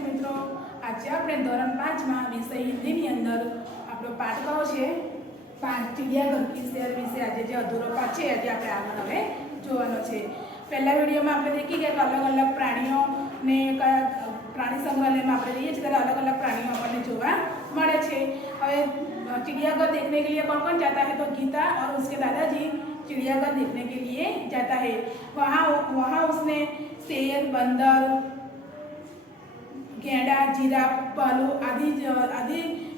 विद्यार्थी मित्रों, आज આપણે ધોરણ 5 માં વિષય હિન્દીની અંદર આપણો પાઠ કયો છે चिड़ियाघर की सैर विषय आज जो अधूरो पाठ है आज આપણે આગળ હવે જોવાનો છે। પહેલા વિડિયોમાં આપણે देखी કે अलग अलग प्राणियों ने प्राणी संग्रहालय में આપણે જઈએ છીએ ત્યારે अलग अलग प्राणियों આપણને જોવા મળે છે। હવે चिड़ियाघर देखने के लिए कौन कौन जाता है तो गीता और उसके दादाजी चिड़ियाघर देखने के लिए जाता है। वहाँ उसने शेर, बंदर, गैंडा, जिराफ, भालू आदि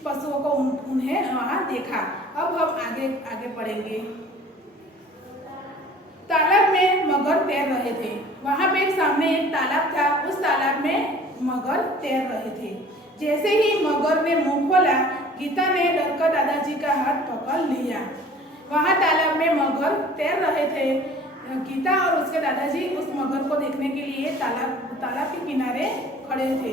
पशुओं को उन्हें वहाँ देखा। अब हम आगे आगे पढ़ेंगे। तालाब में मगर तैर रहे थे। वहाँ पे सामने एक तालाब था, उस तालाब में मगर तैर रहे थे। जैसे ही मगर ने मुंह खोला, गीता ने डरकर दादाजी का हाथ पकड़ लिया। वहाँ तालाब में मगर तैर रहे थे। गीता और उसके दादाजी उस मगर को देखने के लिए तालाब के किनारे खड़े थे।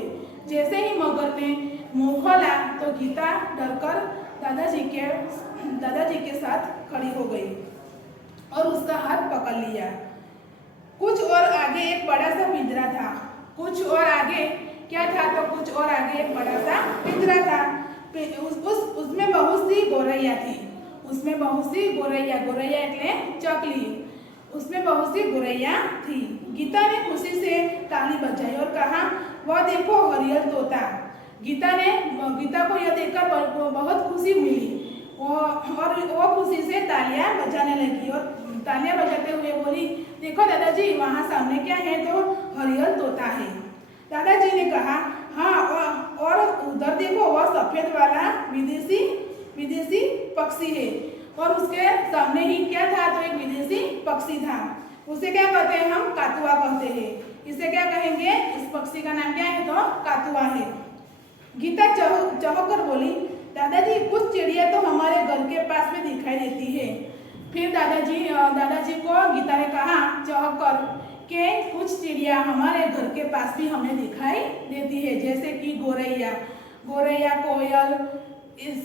जैसे ही मगर ने मुंह खोला तो गीता डरकर दादाजी के साथ खड़ी हो गई और उसका हाथ पकड़ लिया। कुछ और आगे एक बड़ा सा पिंजरा था। कुछ और आगे क्या था तो कुछ और आगे एक बड़ा सा पिंजरा था। उसमें बहुत सी गोरैया थी। उसमें बहुत सी गोरैया એટલે चकली। उसमें बहुत सी गोरैया थी। गीता ने खुशी से ताली बजाई और कहा, वह देखो हरियल तोता। गीता को यह देखकर बहुत खुशी मिली और वो खुशी से तालियां बजाने लगी और तालियां बजाते हुए बोली, देखो दादाजी वहाँ सामने क्या है तो हरियल तोता है। दादाजी ने कहा, हाँ और उधर देखो वह सफेद वाला विदेशी पक्षी है। और उसके सामने ही क्या था तो एक विदेशी पक्षी था। उसे क्या कहते हैं हम कातुआ कहते हैं। इसे क्या कहेंगे, इस पक्षी का नाम क्या है तो कातुआ है। गीता चौंककर बोली, दादाजी कुछ चिड़िया तो हमारे घर के पास में दिखाई देती है। फिर दादाजी को गीता ने कहा चौंककर कि कुछ चिड़िया हमारे घर के पास भी हमें दिखाई देती है, जैसे कि गोरैया, कोयल,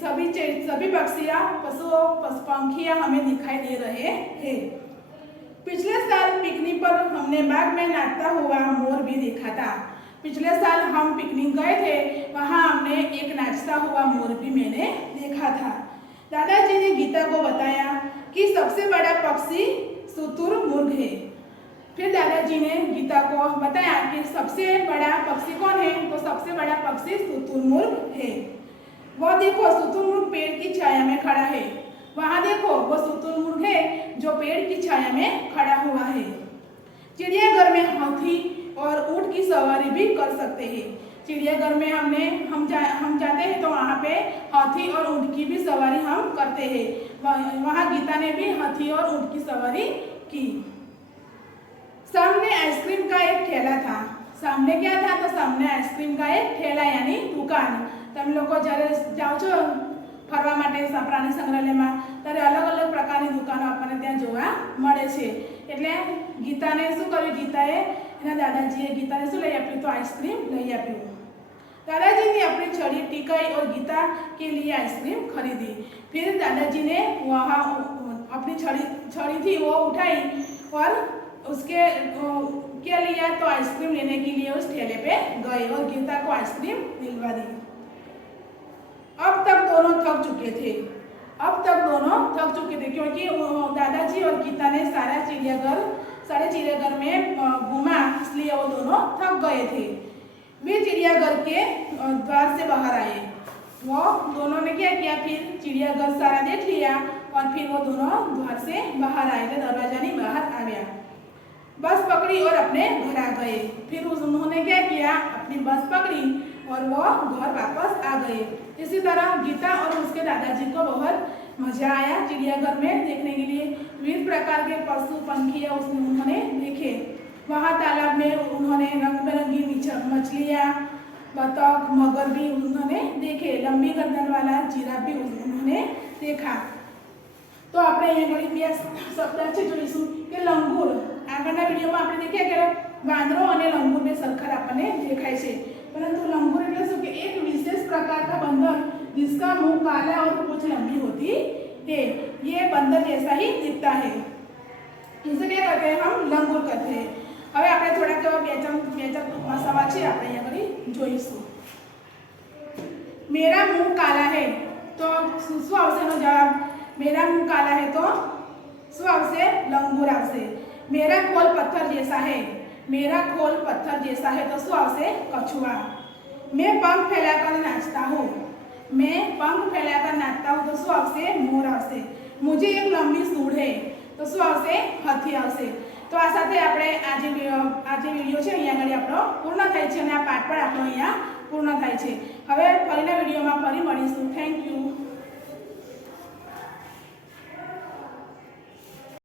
सभी पक्षियाँ पंखियाँ हमें दिखाई दे रहे हैं। पिछले साल पिकनिक पर हमने बाग में नाचता हुआ मोर भी देखा था। पिछले साल हम पिकनिक गए थे, वहाँ हमने एक नाचता हुआ मोर भी मैंने देखा था। दादाजी ने गीता को बताया कि सबसे बड़ा पक्षी शुतुरमुर्ग है। फिर दादाजी ने गीता को बताया कि सबसे बड़ा पक्षी कौन है तो सबसे बड़ा पक्षी शुतुरमुर्ग है। वो देखो शुतुरमुर्ग पेड़ की छाया में खड़ा है। वहाँ देखो वो शुतुरमुर्ग है जो पेड़ की छाया में खड़ा हुआ है। चिड़ियाघर में हाथी और ऊँट की सवारी भी कर सकते हैं। चिड़ियाघर में हम जाते हैं तो वहाँ पे हाथी और ऊँट की भी सवारी हम करते हैं। वहाँ गीता ने भी हाथी और ऊँट की सवारी की। सामने आइसक्रीम का एक ठेला था। सामने क्या था तो सामने आइसक्रीम का एक ठेला यानी दुकान। તમે લોકો જ્યારે જાઓ છો ફરવા માટે પ્રાણી સંગ્રહાલયમાં ત્યારે અલગ અલગ પ્રકારની દુકાનો આપણને ત્યાં જોવા મળે છે। એટલે ગીતાને શું કર્યું, ગીતાએ એના દાદાજીએ ગીતાને શું લઈ આપ્યું તો આઈસ્ક્રીમ લઈ આપ્યું। दादाजी ने अपनी छड़ी टिकाई और गीता के लिए आइसक्रीम खरीदी। फिर दादाजी ने वहाँ अपनी छड़ी थी वो उठाई और उसके क्या लिया तो आइसक्रीम लेने के लिए उस ठेले पे गए और गीता को आइसक्रीम दिलवा दी। अब तक दोनों थक चुके थे क्योंकि दादाजी और गीता ने सारे चिड़ियाघर में घूमा, इसलिए वो दोनों थक गए थे। वे चिड़ियाघर के द्वार से बाहर आए। वो दोनों ने क्या किया, फिर चिड़ियाघर सारा देख लिया और फिर वो दोनों द्वार से बाहर आए थे, दरवाजा नहीं बाहर आ गया। बस पकड़ी और अपने घर आ गए। फिर उन्होंने क्या किया, अपनी बस पकड़ी और वो घर वापस आ गए। इसी तरह गीता और उसके दादाजी को बहुत मजा आया चिड़ियाघर में देखने के लिए। विभिन्न प्रकार के पशु पंखियाँ उन्होंने देखे। वहाँ तालाब में उन्होंने रंग बिरंगी मछलियाँ, बतख, मगर भी उन्होंने देखे। लंबी गर्दन वाला जिराफ भी उन्होंने देखा। तो આપણે અહીંયા ઘણી બે શબ્દ છે જોઈશું કે લંગૂર। આગળના વિડીયોમાં આપણે દેખ્યા કે વાંદરો અને લંગૂર બે સરખા આપણને દેખાય છે, परंतु लंगूर એટલે શું કે एक विशेष प्रकार का बंदर जिसका मुंह काला और पूंछ लंबी होती है। ये बंदर जैसा ही दिखता है, इसे क्या कहते हैं हम लंगूर कहते हैं। હવે આપણે થોડાક બે ચાર ટૂંકમાં સવાલ છે આપણે અહીંયા આગળ જોઈશું. मेरा मुंह काला है तो શું આવશે એનો જવાબ? मेरा मुंह काला है तो શું આવશે? लंगूर આવશે. मेरा खोल पत्थर जैसा है, मेरा खोल पत्थर जैसा है तो શું આવશે? कछुआ. मैं पंख फैलाकर नाचता हूँ, मैं पंख फैलाकर नाचता हूँ तो શું આવશે? मोर આવશે. मुझे एक लंबी सूंड है તો શું આવશે? હાથી આવશે. તો આ સાથે આપણે આજે વિડીયો છે અહીંયા આગળ આપણો પૂર્ણ થાય છે અને આ પાઠ પણ આપણો અહીંયા પૂર્ણ થાય છે. હવે ફરીના વિડીયોમાં ફરી મળીશું. Thank you.